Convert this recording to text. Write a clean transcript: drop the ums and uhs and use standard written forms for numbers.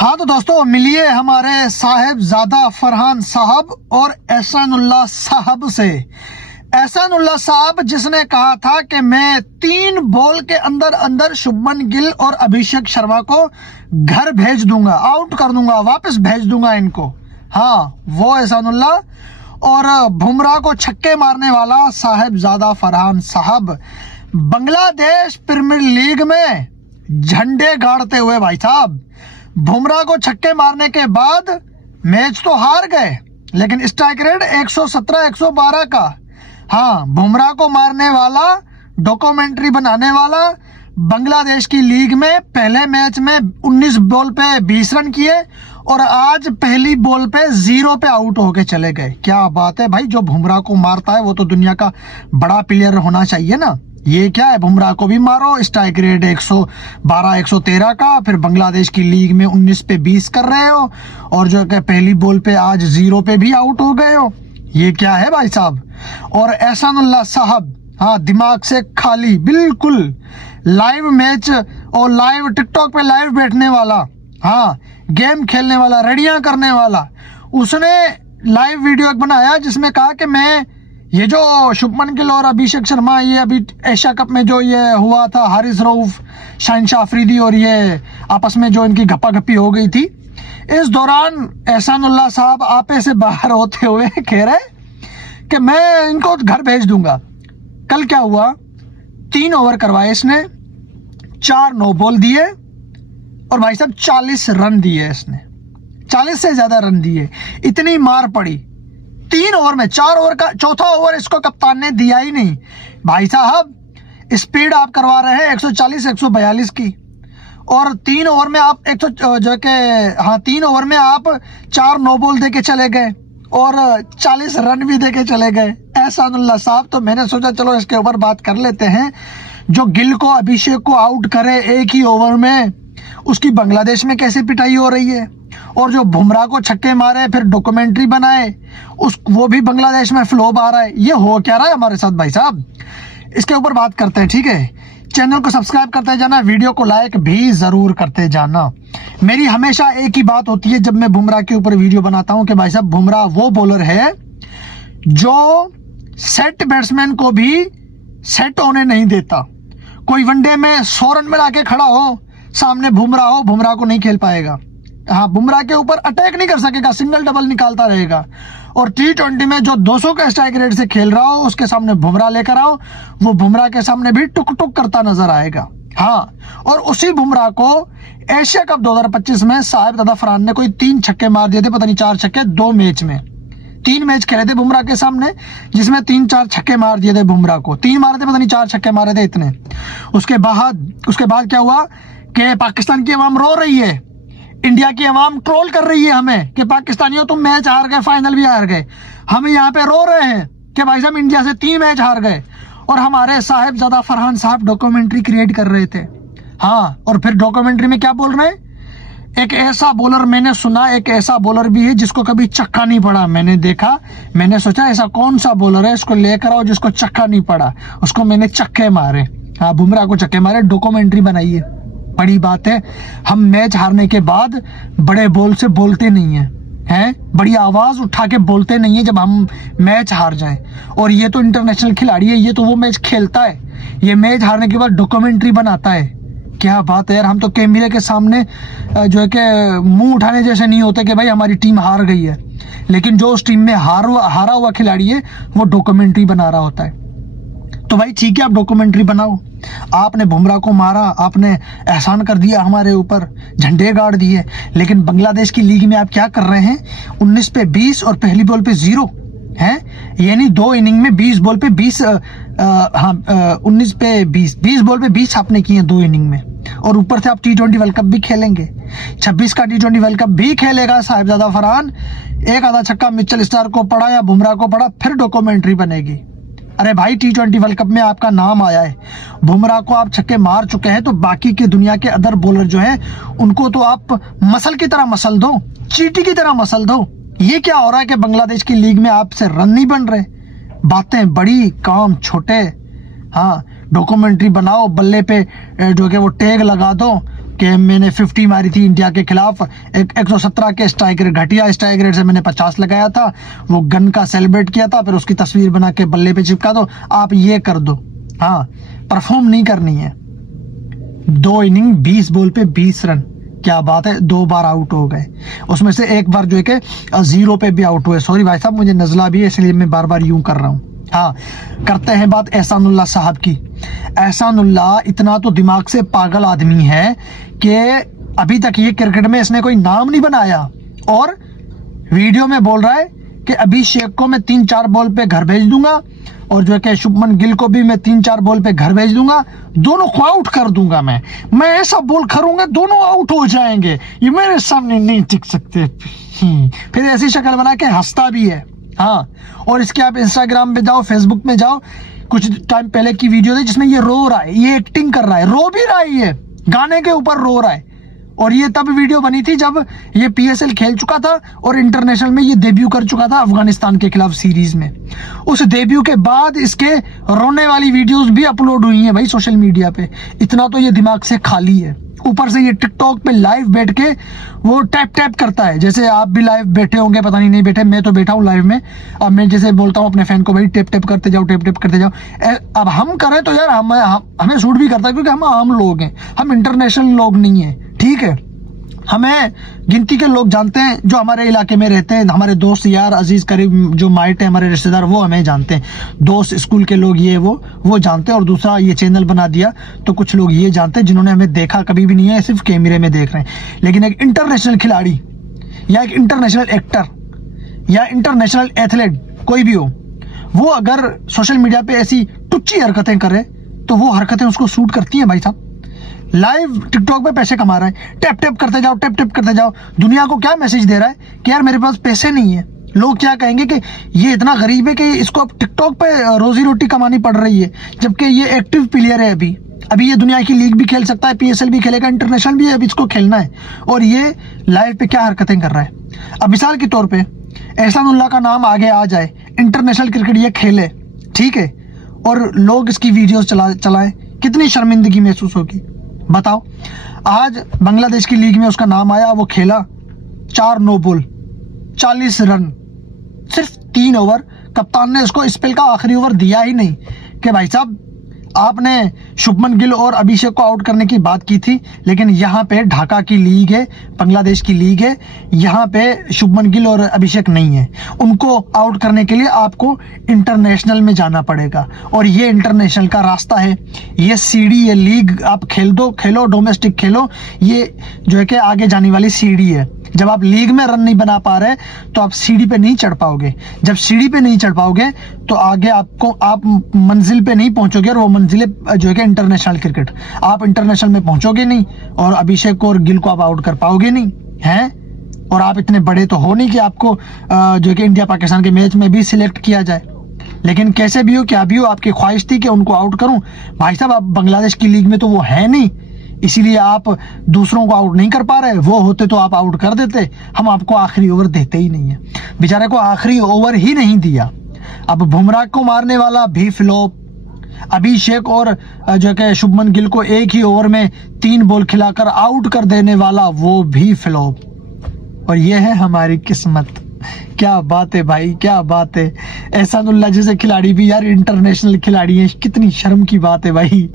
हाँ तो दोस्तों, मिलिए हमारे साहिबजादा फरहान साहब और एहसानुल्लाह साहब से। एहसानुल्लाह साहब जिसने कहा था कि मैं 3 बॉल के अंदर अंदर शुभमन गिल और अभिषेक शर्मा को घर भेज दूंगा, आउट कर दूंगा, वापस भेज दूंगा इनको। हाँ, वो एहसानुल्लाह। और बुमराह को छक्के मारने वाला साहिबजादा फरहान साहब बांग्लादेश प्रीमियर लीग में झंडे गाड़ते हुए भाई साहब बुमराह को छक्के मारने के बाद मैच तो हार गए, लेकिन स्ट्राइक रेट 117-112 का। हाँ, बुमराह को मारने वाला, डॉक्यूमेंट्री बनाने वाला, बांग्लादेश की लीग में पहले मैच में 19 बॉल पे 20 रन किए और आज पहली बॉल पे 0 पे आउट होके चले गए। क्या बात है भाई, जो बुमराह को मारता है वो तो दुनिया का बड़ा प्लेयर होना चाहिए ना। ये क्या है, बुमराह को भी मारो, स्ट्राइक रेट 112-113 का, फिर बांग्लादेश की लीग में 19 पे 20 कर रहे हो और जो कि पहली बॉल पे आज 0 पे भी आउट हो गए हो। ये क्या है भाई साहब। और एहसानुल्लाह साहब, हाँ, दिमाग से खाली बिल्कुल। लाइव मैच और लाइव टिकटॉक पे लाइव बैठने वाला, हाँ, गेम खेलने वाला, रेडियां करने वाला, उसने लाइव वीडियो बनाया जिसमें कहा कि मैं ये जो शुभमन गिल और अभिषेक शर्मा, ये अभी एशिया कप में जो ये हुआ था, हारिस रऊफ, शाहिनशाह अफरीदी और ये आपस में जो इनकी गप्पा-गप्पी हो गई थी, इस दौरान एहसानुल्लाह साहब आपे से बाहर होते हुए कह रहे कि मैं इनको घर भेज दूंगा। कल क्या हुआ, 3 ओवर करवाए इसने, 4 नो बॉल दिए और भाई साहब 40 रन दिए इसने, 40 से ज्यादा रन दिए। इतनी मार पड़ी 3 ओवर में। 4 ओवर का चौथा ओवर इसको कप्तान ने दिया ही नहीं भाई साहब। स्पीड आप करवा रहे हैं 140-142 की और 3 ओवर में आप 3 ओवर में आप 4 नो बॉल दे के चले गए और 40 रन भी दे के चले गए एहसानुल्लाह साहब। तो मैंने सोचा चलो इसके ऊपर बात कर लेते हैं। जो गिल को, अभिषेक को आउट करे एक ही ओवर में, उसकी बांग्लादेश में कैसे पिटाई हो रही है, और जो बुमराह को छक्के मारे फिर डॉक्यूमेंट्री बनाए वो भी बांग्लादेश में फ्लॉप आ रहा है। ये हो क्या रहा है हमारे साथ भाई साहब, इसके ऊपर बात करते हैं। ठीक है, चैनल को सब्सक्राइब करते जाना, वीडियो को लाइक भी जरूर करते जाना। मेरी हमेशा एक ही बात होती है जब मैं बुमराह के ऊपर वीडियो बनाता हूं कि भाई साहब बुमराह वो बॉलर है जो सेट बैट्समैन को भी सेट होने नहीं देता। कोई वनडे में 100 रन में लाके खड़ा हो, सामने बुमराह हो, बुमराह को नहीं खेल पाएगा। हाँ, बुमराह के ऊपर अटैक नहीं कर सकेगा, सिंगल डबल निकालता रहेगा। और T20 में जो 200 का स्ट्राइक रेट से खेल रहा हो, उसके सामने बुमराह लेकर आओ, वो बुमराह के सामने भी टुक टुक करता नजर आएगा। हाँ, और उसी बुमराह को एशिया कप 2025 में साहिबजादा फरहान ने कोई 3 छक्के मार दिए थे, पता नहीं 4 छक्के 2 मैच में। 3 मैच खेले थे बुमराह के सामने जिसमें 3-4 छक्के मार दिए थे बुमराह को। 3 मारे थे, पता नहीं 4 छक्के मारे थे इतने। उसके बाद क्या हुआ कि पाकिस्तान की अवाम रो रही है, इंडिया की अवाम ट्रोल कर रही है हमें कि पाकिस्तानियों तुम मैच हार गए, फाइनल भी हार गए। हम यहाँ पे रो रहे हैं कि भाई साहब इंडिया से 3 मैच हार गए और हमारे साहिबजादा फरहान साहब डॉक्यूमेंट्री क्रिएट कर रहे थे। हाँ, और फिर डॉक्यूमेंट्री में क्या बोल रहे हैं, एक ऐसा बॉलर मैंने सुना, एक ऐसा बॉलर भी है जिसको कभी चक्का नहीं पड़ा। मैंने देखा, मैंने सोचा ऐसा कौन सा बॉलर है, इसको लेकर आओ जिसको चक्का नहीं पड़ा, उसको मैंने चक्के मारे। हाँ, बुमराह को चक्के मारे, डॉक्यूमेंट्री बनाइए। बड़ी बात है, हम मैच हारने के बाद बड़े बोल से बोलते नहीं हैं, बड़ी आवाज उठा के बोलते नहीं है जब हम मैच हार जाएं। और ये तो इंटरनेशनल खिलाड़ी है, ये तो वो मैच खेलता है, ये मैच हारने के बाद डॉक्यूमेंट्री बनाता है। क्या बात है यार, हम तो कैमरे के सामने जो है कि मुंह उठाने जैसे नहीं होते कि भाई हमारी टीम हार गई है, लेकिन जो उस टीम में हारा हुआ खिलाड़ी है वो डॉक्यूमेंट्री बना रहा होता है। तो भाई ठीक है, आप डॉक्यूमेंट्री बनाओ। आपने बुमराह को मारा, आपने एहसान कर दिया हमारे ऊपर, झंडे गाड़ दिए, लेकिन बांग्लादेश की लीग में आप क्या कर रहे हैं, 19 पे 20 और पहली बॉल पे 0 है, यानी 2 इनिंग में 20 बॉल पे 20, 19 पे 20 बॉल पे 20 आपने किए 2 इनिंग में। और ऊपर से आप T20 वर्ल्ड कप भी खेलेंगे, 26 का T20 वर्ल्ड कप भी खेलेगा साहिबजादा फरहान। एक आधा छक्का मिचेल स्टार को पड़ा या बुमराह को पड़ा, फिर डॉक्यूमेंट्री बनेगी। अरे भाई, T20 वर्ल्ड कप में आपका नाम आया है, बुमराह को आप छक्के मार चुके हैं, तो बाकी के दुनिया के अदर बॉलर जो हैं उनको तो आप मसल की तरह मसल दो, चींटी की तरह मसल दो। ये क्या हो रहा है कि बांग्लादेश की लीग में आपसे रन नहीं बन रहे। बातें बड़ी, काम छोटे। हाँ, डॉक्यूमेंट्री बनाओ, बल्ले पे जो कि वो टैग लगा दो, कि मैंने 50 मारी थी इंडिया के खिलाफ, 117 के स्ट्राइक रेट, घटिया स्ट्राइक रेट से मैंने 50 लगाया था, वो गन का सेलिब्रेट किया था, फिर उसकी तस्वीर बना के बल्ले पे चिपका दो, आप ये कर दो। हाँ, परफॉर्म नहीं करनी है। 2 इनिंग 20 बॉल पे 20 रन, क्या बात है। 2 बार आउट हो गए, उसमें से 1 बार जो है कि 0 पे भी आउट हुए। सॉरी भाई साहब, मुझे नजला भी है इसलिए मैं बार बार यूं कर रहा हूँ। हाँ, करते हैं बात एहसानुल्लाह साहब की। एहसानुल्लाह इतना तो दिमाग से पागल आदमी है कि अभी तक ये क्रिकेट में इसने कोई नाम नहीं बनाया, और वीडियो में बोल रहा है कि अभिषेक को मैं 3-4 बॉल पे घर भेज दूंगा, और जो है कि शुभमन गिल को भी मैं 3-4 बॉल पे घर भेज दूंगा, दोनों को आउट कर दूंगा। मैं ऐसा बॉल करूंगा दोनों आउट हो जाएंगे, ये मेरे सामने नहीं टिक सकते। फिर ऐसी शक्ल बना के हंसता भी है। हाँ, और इसके आप इंस्टाग्राम पे जाओ, फेसबुक में जाओ, कुछ टाइम पहले की वीडियो थी जिसमें ये रो रहा है, ये एक्टिंग कर रहा है, रो भी रहा है, ये गाने के ऊपर रो रहा है। और ये तब वीडियो बनी थी जब ये PSL खेल चुका था और इंटरनेशनल में ये डेब्यू कर चुका था अफगानिस्तान के खिलाफ सीरीज में। उस डेब्यू के बाद इसके रोने वाली वीडियोस भी अपलोड हुई हैं भाई सोशल मीडिया पे। इतना तो ये दिमाग से खाली है। ऊपर से ये टिकटॉक पे लाइव बैठ के वो टैप टैप करता है, जैसे आप भी लाइव बैठे होंगे, पता नहीं बैठे, मैं तो बैठा हूँ लाइव में। अब मैं जैसे बोलता हूँ अपने फैन को, भाई टेप टेप करते जाओ, टेप टेप करते जाओ। अब हम करें तो यार हमें सूट भी करता है, क्योंकि हम आम लोग हैं, हम इंटरनेशनल लोग नहीं है, ठीक है। हमें गिनती के लोग जानते हैं जो हमारे इलाके में रहते हैं, हमारे दोस्त यार अजीज करीब जो माइट है, हमारे रिश्तेदार, वो हमें जानते हैं। दोस्त, स्कूल के लोग, ये वो जानते हैं। और दूसरा, ये चैनल बना दिया तो कुछ लोग ये जानते हैं जिन्होंने हमें देखा कभी भी नहीं है, सिर्फ कैमरे में देख रहे हैं। लेकिन एक इंटरनेशनल खिलाड़ी या एक इंटरनेशनल एक्टर या इंटरनेशनल एथलीट कोई भी हो, वो अगर सोशल मीडिया पे ऐसी टुच्ची हरकतें करे तो वो हरकतें उसको सूट करती हैं भाई साहब। लाइव टिकटॉक पे पैसे कमा रहा है, टैप टैप करते जाओ, टैप टैप करते जाओ। दुनिया को क्या मैसेज दे रहा है कि यार मेरे पास पैसे नहीं है। लोग क्या कहेंगे कि ये इतना गरीब है कि इसको अब टिकटॉक पे रोजी रोटी कमानी पड़ रही है, जबकि ये एक्टिव प्लेयर है। अभी ये दुनिया की लीग भी खेल सकता है, PSL भी खेलेगा, इंटरनेशनल भी अभी इसको खेलना है, और ये लाइव पे क्या हरकतें कर रहा है। अब मिसाल के तौर पे एहसानुल्लाह का नाम आगे आ जाए, इंटरनेशनल क्रिकेट ये खेले, ठीक है, और लोग इसकी वीडियोस चलाएं, कितनी शर्मिंदगी महसूस होगी बताओ। आज बांग्लादेश की लीग में उसका नाम आया, वो खेला, 4 नो बॉल 40 रन, सिर्फ 3 ओवर। कप्तान ने उसको स्पेल का आखिरी ओवर दिया ही नहीं कि भाई साहब आपने शुभमन गिल और अभिषेक को आउट करने की बात की थी, लेकिन यहाँ पे ढाका की लीग है, बांग्लादेश की लीग है, यहाँ पे शुभमन गिल और अभिषेक नहीं है। उनको आउट करने के लिए आपको इंटरनेशनल में जाना पड़ेगा, और ये इंटरनेशनल का रास्ता है। ये सीढ़ी, ये लीग आप खेलो, डोमेस्टिक खेलो, ये जो है कि आगे जाने वाली सीढ़ी है। जब आप लीग में रन नहीं बना पा रहे तो आप सीढ़ी पे नहीं चढ़ पाओगे। जब सीढ़ी पे नहीं चढ़ पाओगे तो आगे आप मंजिल पे नहीं पहुंचोगे, और वो मंजिल जो है कि इंटरनेशनल क्रिकेट, आप इंटरनेशनल में पहुंचोगे नहीं, और अभिषेक और गिल को आप आउट कर पाओगे नहीं हैं। और आप इतने बड़े तो हो नहीं कि आपको जो है कि इंडिया पाकिस्तान के मैच में भी सिलेक्ट किया जाए। लेकिन कैसे भी हो, क्या भी हो, आपकी ख्वाहिश थी कि उनको आउट करूं। भाई साहब, आप बांग्लादेश की लीग में तो वो है नहीं, इसीलिए आप दूसरों को आउट नहीं कर पा रहे। वो होते तो आप आउट कर देते। हम आपको आखिरी ओवर देते ही नहीं है, बेचारे को आखिरी ओवर ही नहीं दिया। अब बुमराह को मारने वाला भी फ्लॉप, अभिषेक और जो है कि शुभमन गिल को एक ही ओवर में 3 बॉल खिलाकर आउट कर देने वाला, वो भी फ्लॉप। और ये है हमारी किस्मत। क्या बात है भाई, क्या बात है। एहसानुल्लाह जैसे खिलाड़ी भी यार इंटरनेशनल खिलाड़ी है, कितनी शर्म की बात है भाई।